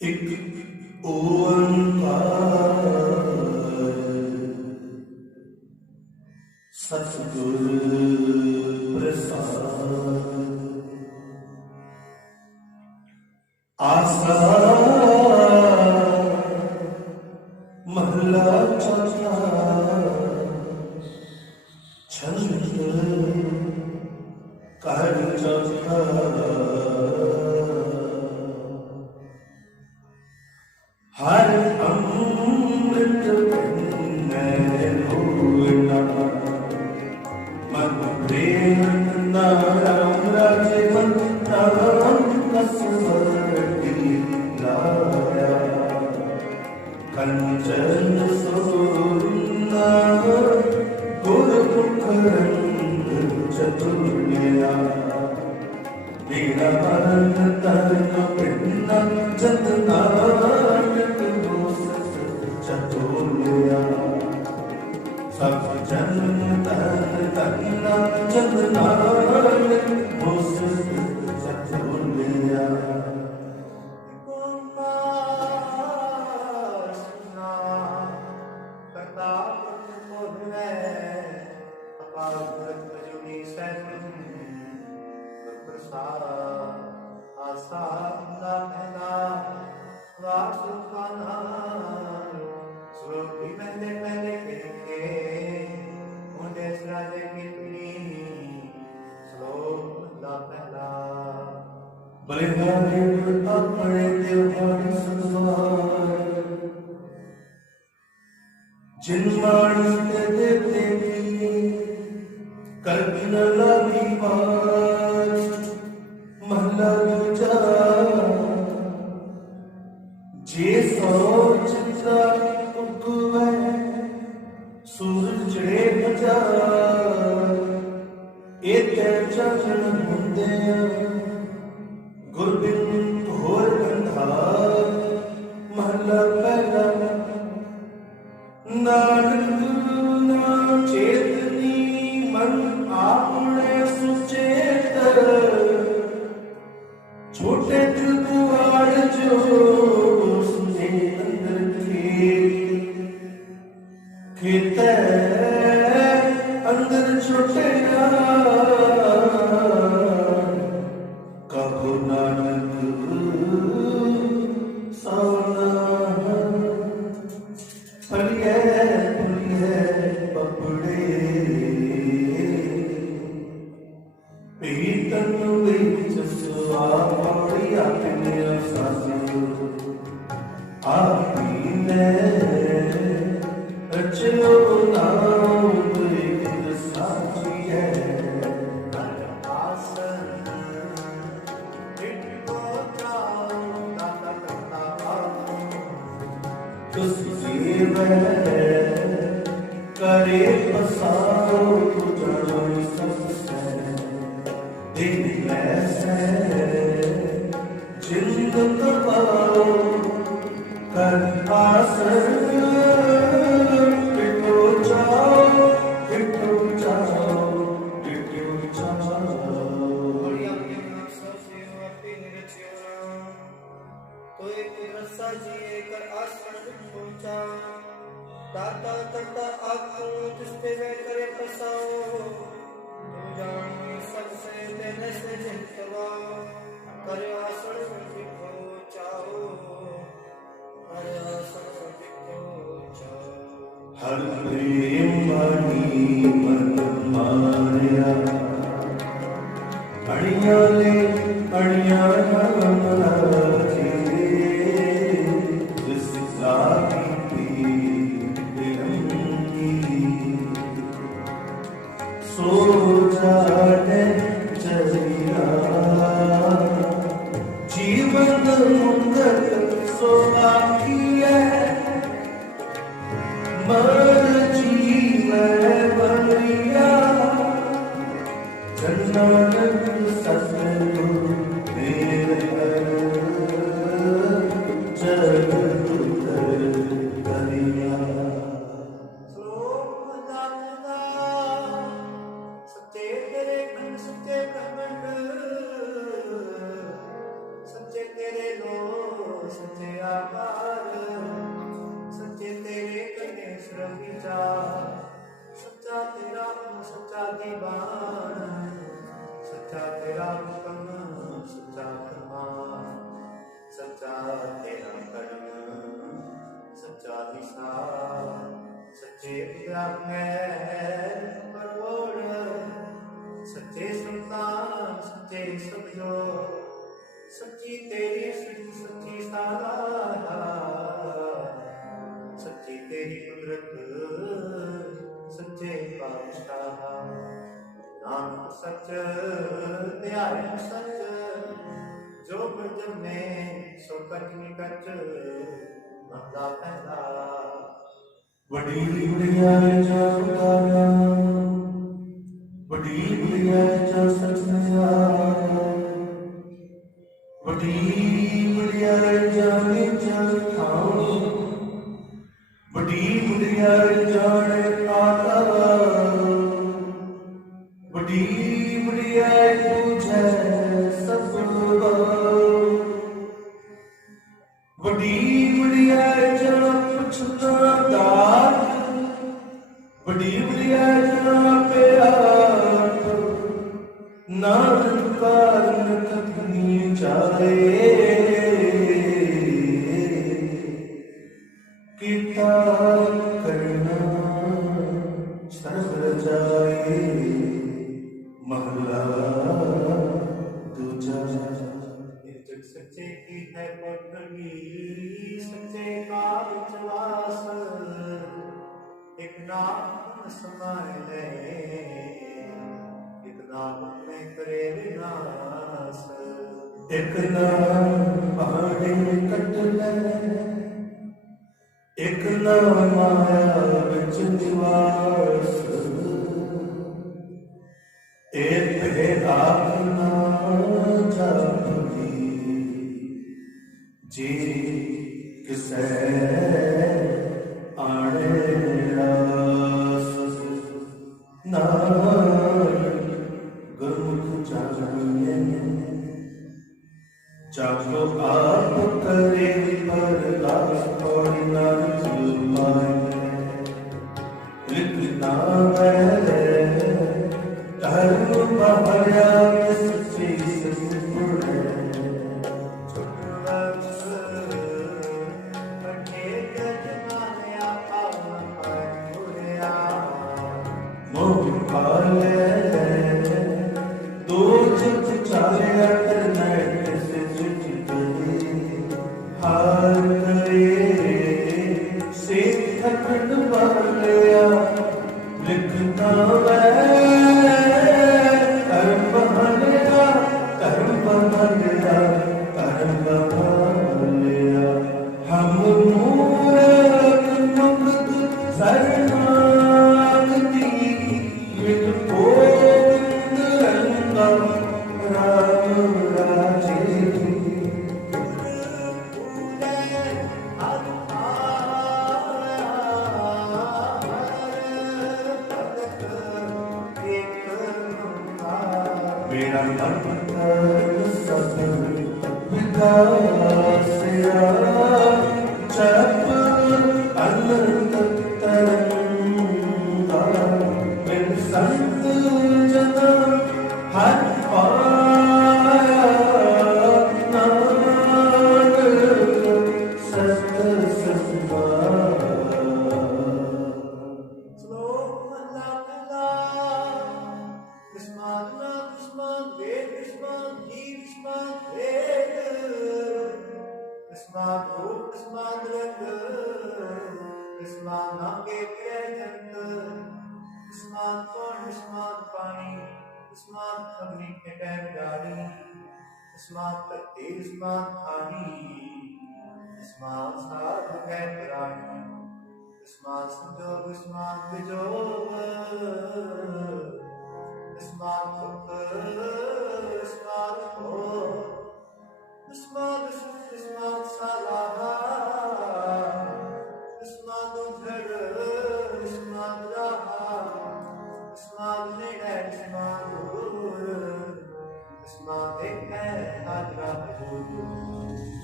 एक ओंकार सतगुर प्रसाद। आसा महला चौथा। छंद कार्य चौथा। हर अमृत में होना मन प्रेम नाम राजवन नाम कसवटी लाया कंचन सोना गुरु मुखरंग चतुर्या मेरा मन तन पिंड जतना चतुर्या सब जन तन तन्ना चतना चतुर्या। बलिहारी अपने त्योहार संसार जिन मानस के देते कल्पना लागी बात महला पूजा जे सोच चित्रा उगवे सूरज चढ़े बजा एक चरण मुंदे गुरबिंद घोर अंधार महला पहला नानक ना चेतनी मन आपने सुचेत छोटे द्वार जो सुने अंदर खेत अंदर छोटे कहो नानक सावना फलिए फलिए पपड़े पीतन बीच सुआ पौड़ी आपने सासू आपने रचलो नाम एक साथी है करे पसारो जानो सबसे दिन ऐसे जिंद कपाओ कर आसर टिको जाओ टिको जाओ टिको जाओ बढ़िया अपने सबसे अपनी निरचियों तो एक रस्सा जिए कर आसमान पहुंचा दाता करता आपको जिसपे वे करे पसाओ तू जान सबसे तेरे से जितवाओ करे आसन दिखो चाहो करे आसन दिखो चाहो हर प्रेम वाणी मन माया अड़िया ले अड़िया सो जाने चलिया जीवन मुंगत सो बाकी है मर जीवन बनिया जन्नत सतगुरु मेरे जगत दरिया। सच्चे तेरे लो सच्चे आकार सच्चे तेरे कने सिर विचार सच्चा तेरा सच्चा दीवान सच्चा तेरा हुक्म सच्चा फरमान सच्चा तेरा कर्म सच्चा निशान सच्चे करोड़ सच्चे सुल्तान सच्चे सब्जो सच्ची तेरी सच्ची सारा सच्ची तेरी कुदरत सच्चे बादशाह नानक सच ध्यान सच जो जमे सो कच निकच महला पहला वडी बुढ़िया जाना वडी बुढ़िया जा सत्संगा वडी बुढ़िया जाने चल खाओ वडी बुढ़िया जाने पाता वडी बुढ़िया तुझे सब वडी बुढ़िया जा पुछना दात वडी बुढ़िया जा प्यार नानक कारण कथनी चाहे किता करना सर्व जाए महला दूजा जग सच्चे की है पगड़ी सच्चे का विश्वास एक नाम समाए एक नाम में करे विनाश एक नाम पहाड़े कट ले एक नाम माया बिच निवास एक है आपना जापी जी किसे आने रास गुरमुख जानिए जाको आप करे परदास और नाम लिखना धर्म बहाया सच्ची दो जग चाले इंटरनेट से चिट हार करे से थकन वालिया लिखना कर्म बहालिया हम नूर मुक्त शरणागति मिट गोविंद रंगा राम राजे मेरा मन सब विकासिया जप अनंत तरंगा बिन संत जन हर पाया नानक सत संगा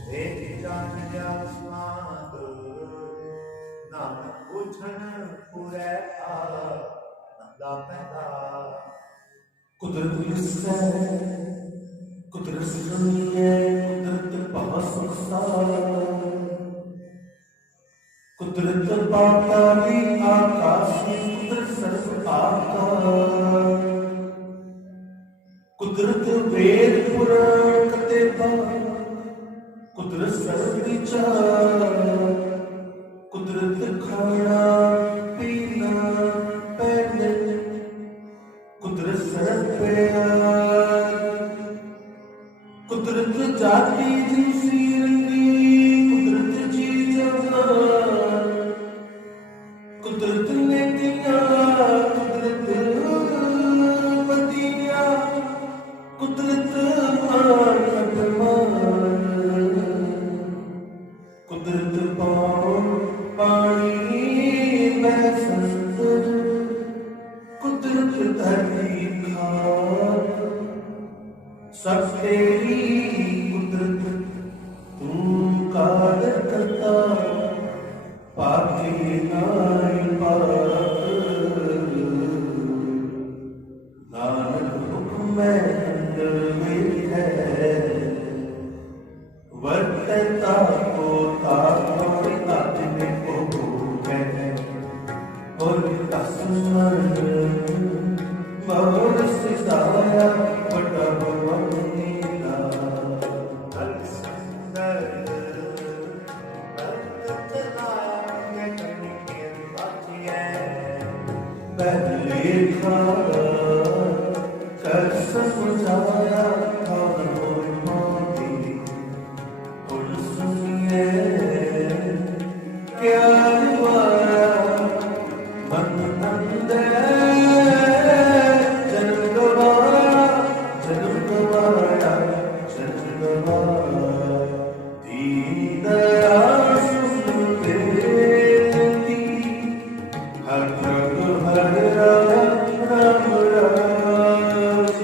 Hey, पूरे नंदा पैदा कुदरत लिस्सा कुदरत सुनिए कुदरत पासुखसार कुदरत पाताली आकाशी कुदरत सर्व आकार कुदरत वेद पुराण कतेबा कुदरत सर्व विचार कुदरत खाना पीना पहनना कुदरत सर्व प्यार कुदरत जाति जिनसी रंगी कुदरत जी जहान कुदरत नेतिया कुदरत बदिया कुदरत मान अपमान कुदरत पानी में संतर कुदरत धरती खाक सब तेरी कुदरत तू कादर करता पाके नाई पाक नानक हुक्म में अंदर में है वर्तता को ताकोरी ताज में को है और तस्मन बहुत सिताया बड़ा भवन नीला हर सुंदर चलाए करने के बाती है पहले खाया कर समझाया और मोती और सुनिए क्या हुआ मन अंदर जन्म गवाया दीन दयाल सुनते हर रग हर राम राज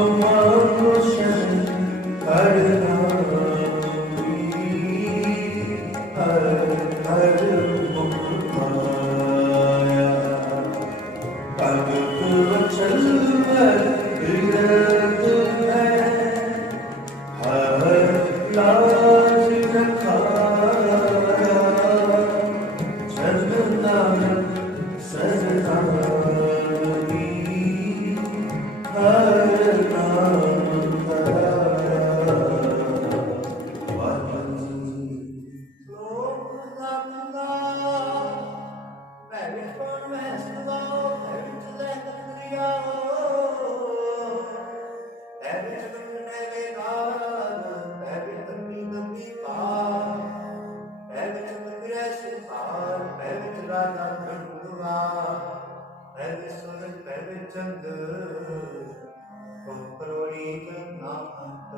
मनुष्य हर हर मुख पाया पग वचन विरत है हर लाज रखाया जन नानक सरनामी हर नाम धराया लोक नंदा मैं विश्वन में सदा मैं विचले तत्रिया मैं विचले वेगान मैं विचली नमी पार मैं विचले सितार मैं विचला गंगवा मैं विश्वन मैं विचंद करोड़ी गंगा अंत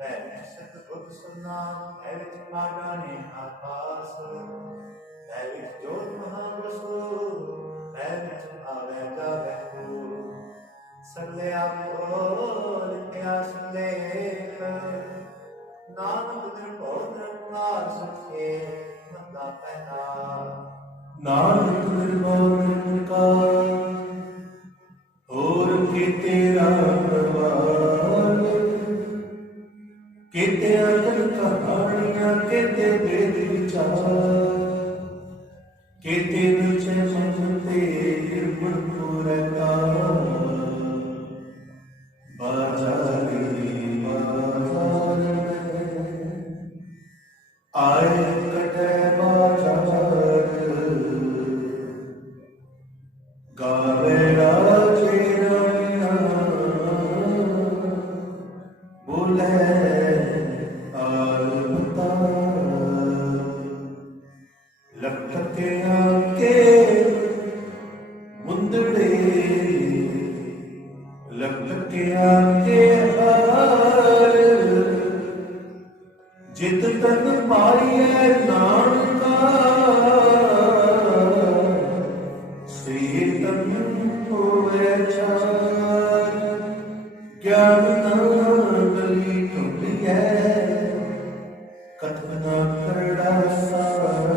मैं सतगुर सुना मैं विच माने आकाश मैं विच जोत महाप्रसु मैं विच आवे जावे को सगले आपको लिखया संदेह नानक निर्भय निर्वार सखे मंदा पैदा नानक निर्भय का और के तेरा प्रवाल केते अगल कहानियां केते वेद विचार केते नीचे मनते निर्मल का बाजारी बाजार में आए कटे बाजार गावे राजे रानिया बोले आलता लटके आके मुंदड़े लटके आके हार जित तन पाइए नानका श्री तन होवे चार ज्ञान गली टुटिए कथना करड़ा सार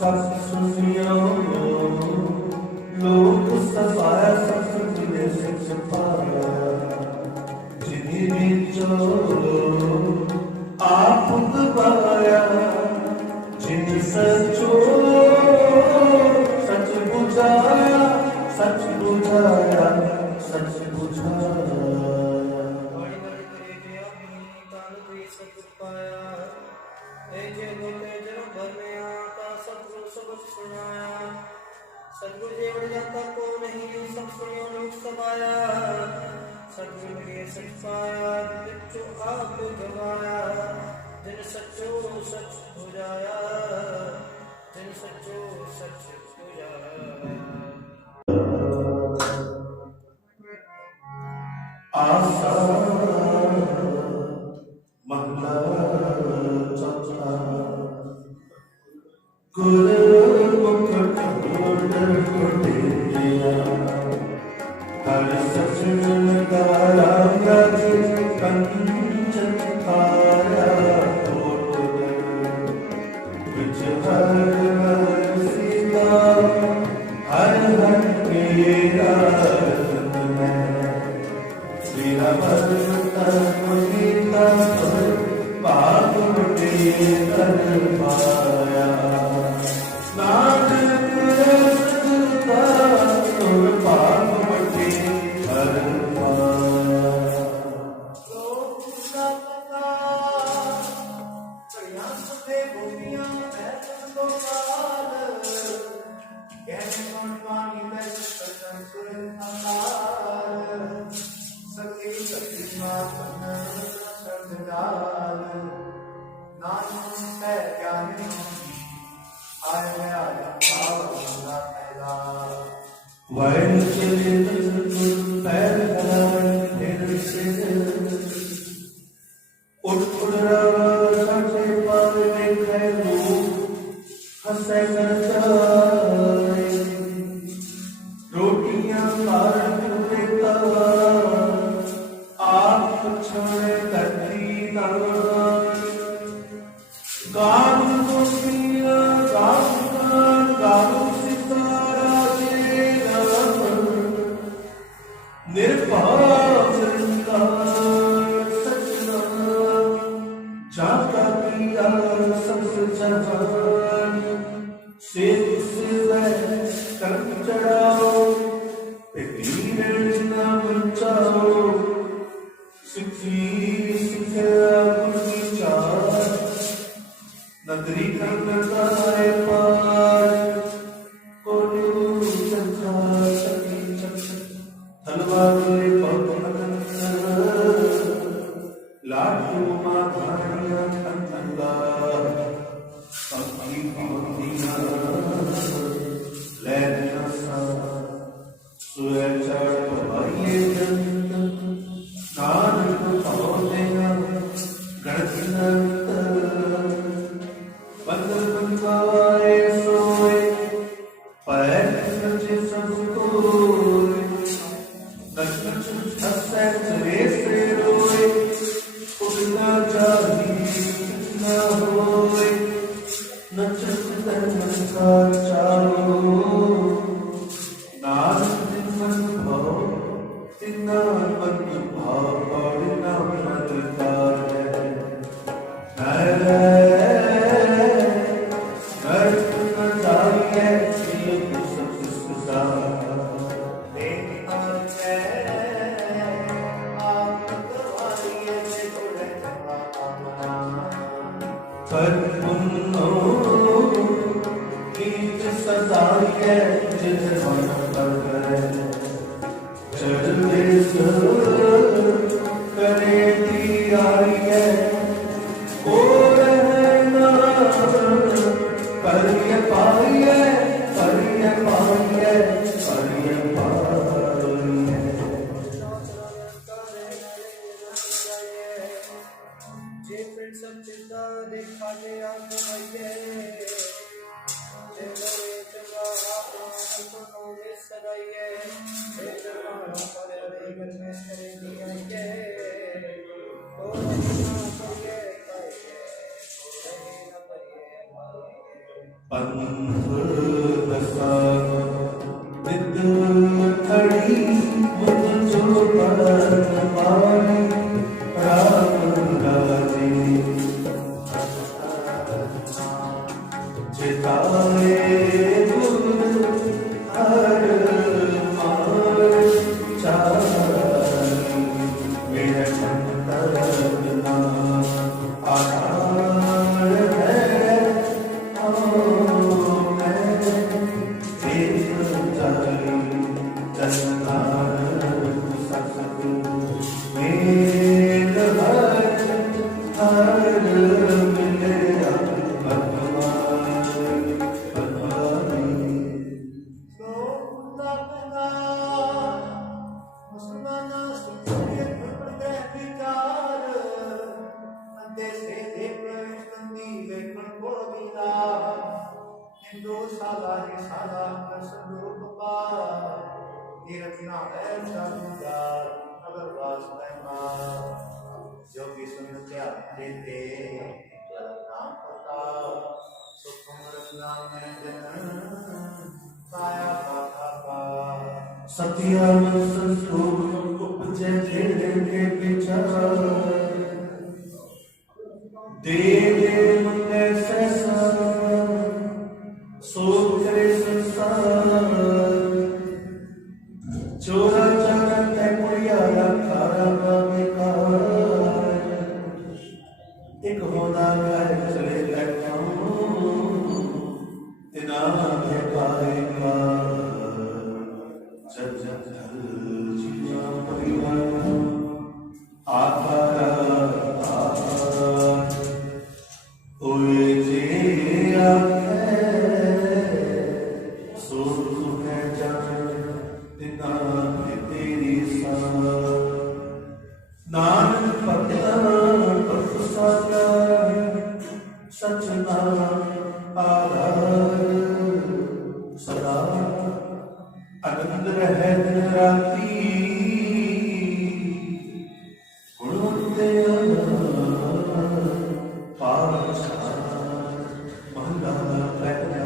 सब सुनियो लोक सफाया सब सुनिए सिख पाया जिन्हीं बिचो आप दबाया जिन सचो सच बुझाया सच बुझाया सच बुझाया सतगुरु जी बड़ जाता को नहीं सब सुनियो लोग समाया सतगुरु के सच पाया बिचो आप गवाया जिन सचो सच हो जाया जिन सचो सच हो जाया आसा महला चौथा गुरमुख हर सचन तारा कंचन तारा तोड़ बिच हर सीता हर हर मेरा मेरा गीता पाप कर पाया नानक रसता पाप कर पाया वैन चले पैर फिर से उठ साथे पर देखे हंसे कर जाए रोटियां मार देता आप छाने धरती गान को पिया गान सितारा निर्भाव सचना जाता किया सबसे जहान से कर्म चढ़ाओ न बचाओ सिखी विचार नगरी करता है पार तलवार लाठों माधारिया अंधा पक्षी पंखिया लैना सा सुचड़ पवाइए जंत नानक पौधेया गणत बंदर बनवाए सोए पैर सचे सबको Oh, पंथ दसा विद खड़ी मुझ जो परत पाई राम राजी चिताए गुर हर मार चारी मेरा संतरना आधार है जोगी सुन क्या देते नाम पता सुखम रत्ना में जन पाया पापा सत्यान संतोष उपजे खेले के विचार दे मुझे सैसा सो करे संसार चोरा जगत है मुड़ियारा खारा बेकार एक होना है चले लखनऊ तिना है पाएगा जब जब धल जीवा परिवार आधारा ओए जे आखे सो तुम्हें जान तिना है तेरी सा नानक भगता भक्त साचा सच नाम आधार सदा आनंद रहे दिन राती गुणवंते पाशान महला पहला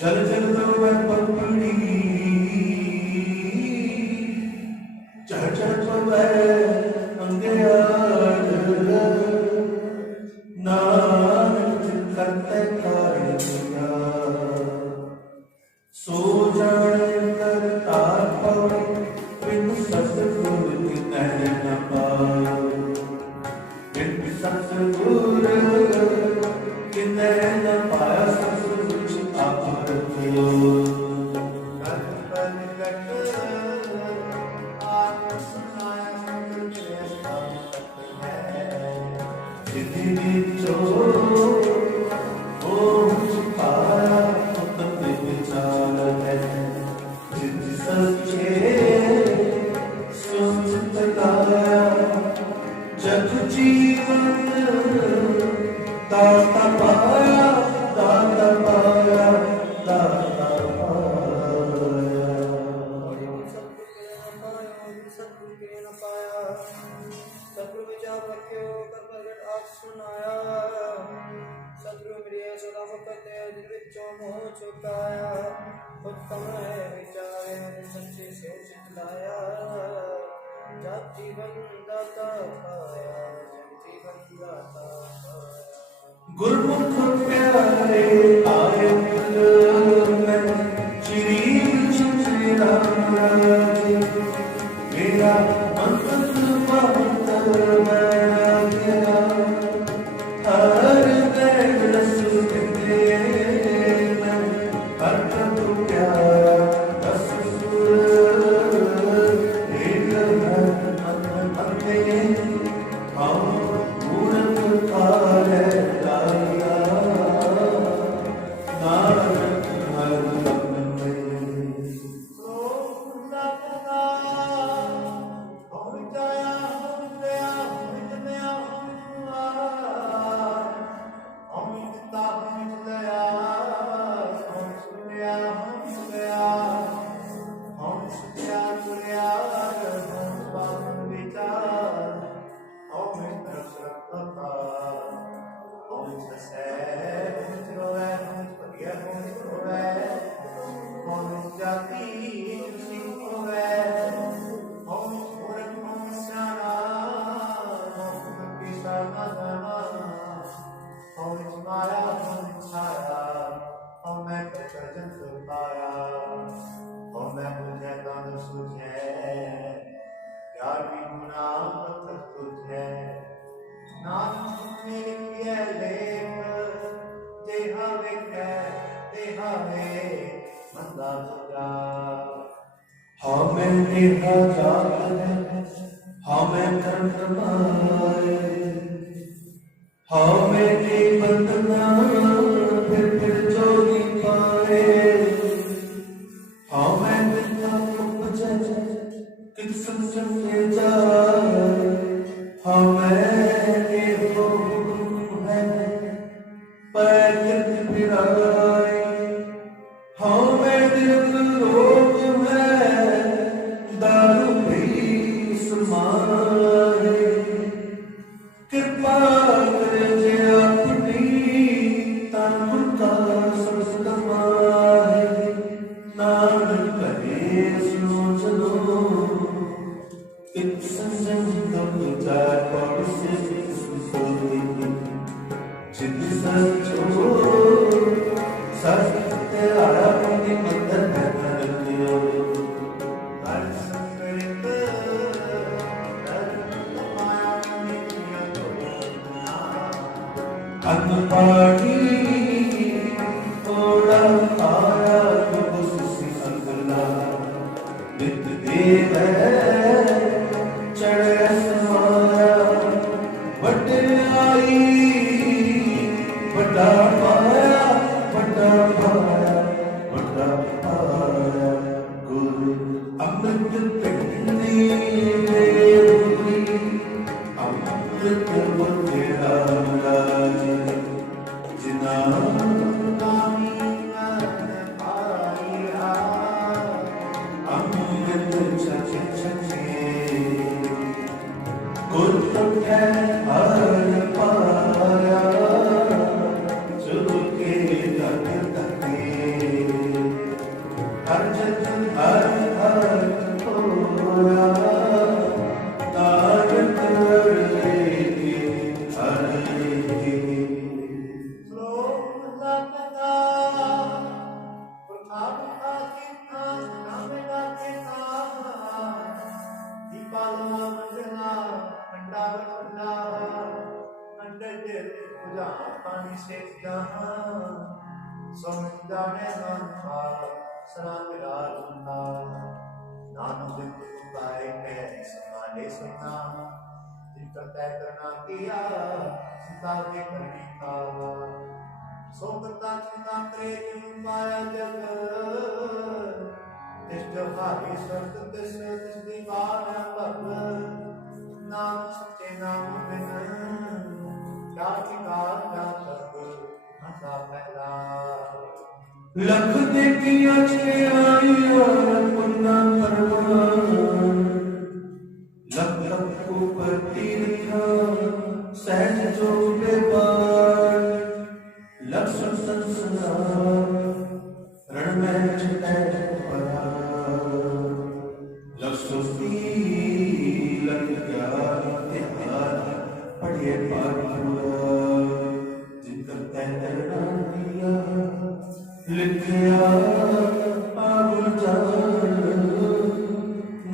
जल जल तो मैं पकड़ी चढ़ चढ़ तो मैं अंगयार नानक करते कार्य सो जाने करता पाए बिन सतगुर की न पाए बिन सतगुर की न पाया सतगुर आप रखियो जग जीवन दाता पाया दाता पाया दाता पाया सतगुरु के न पाया सतगुरु विचार रखियो कर प्रगट आप सुनाया सतगुरु मिलिए सदा मुक्त दिल विचों मोह चुकाया उत्तम है विचारे सच्चे से चितलाया जब जीवन दाता पाया जब जीवन दाता पाया गुरमुख प्यारे आए मिल में श्री चित्रा मेरा अंत बहुत मैं गया हर दिन रस दे मैं हर तब प्यारा रस सुर एक मन में हम पूर्ण काल लाया ਨਾਨਕ ਨੇ ਲਿਖਿਆ ਲੇਖ ਜਿਹਾ ਵੇਖੈ ਤਿਹਾ ਵੇ ਮੰਦਾ ਤੁਜਾ। हाँ मैं तेरा जात है, हाँ मैं कर्म कमाए, हाँ मैं ते बंदना फिर जोगी पाए, हाँ मैं तेरा उपजै कित संजम के जाए, हाँ मैं एहो है पैकित फिराए, हाँ मैं दिल रोग है दारू पी समाए, कृपा करे जे अपनी तन का सब कमाए, नानक करे सुनो चलो कित संजम तब जाए पौड़ से सोई जिद सचो सत्य आराधि मंदर में धरतियो ਹਰ ਸੰਗਤ ਧਰਮ ਮਾਇਆ ਨਿਤਿਆ ਧੋਣਾ। अनपाणी थोड़ा आया बस सी अगला नित देव चढ़े समाया बटे आई बड़ा पाया बड़ा पाया बड़ा पाया गुरु अमृत पिंडी मेरे हुई अमृत तेरा राज जिना अमृत छचे छचे गुरु है हर पाया चुके तक तके हर जन हर हर होया नानक लेके हर लेके ਸ਼ਲੋਕ ਦਾ ਪਤਾ ਪੁਰਖਾ ਪੁਰਖਾ ਕੀਤਾ ਨਾਮੇ ਗਾਤੇ ਕਾ ਦੀਪਾਲਵਾ ਮੰਜਨਾ ਅੰਡਾ ਵਰਖੰਡਾ ਅੰਡੇ ਦੇ ਪੁਜਾ ਪਾਣੀ ਸੇ ਜਹਾਂ ਸਮਝ ਜਾਣੇ ਮਨ ਪਾ ਸਰਾ ਮਿਲਾ ਲੁੰਦਾ ਨਾਨਕ ਦੇ ਪੁਕਾਰੇ ਕੇ ਸਮਾਲੇ ਸੁਨਾ ਜਿਨ ਕਰਤਾ ਕਰਨਾ ਕੀਆ सीता के करनी कावा सो करता चिंता करे जिन माया जग तिस जो भागी स्वर्ग तिस दीवान भग नाम सच्चे नाम बिन क्या ठिकार क्या तक मता पहला लख देखिया छे आईया पुन्ना परवान लख लख ऊपर तीर्था सहज जो बेबार लक्ष्मण संसार रण में छिटे परा लक्ष्मी लख ग्यारह तिहार पढ़िए पाठ पूरा जिनका तैरना दिया लिखया आगुल जान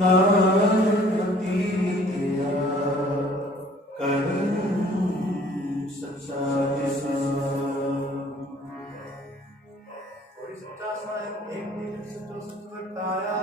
नानक लिखया कर सच्चा कोई सच्चा साहिब एक दिन सच्चो सच वर्ताया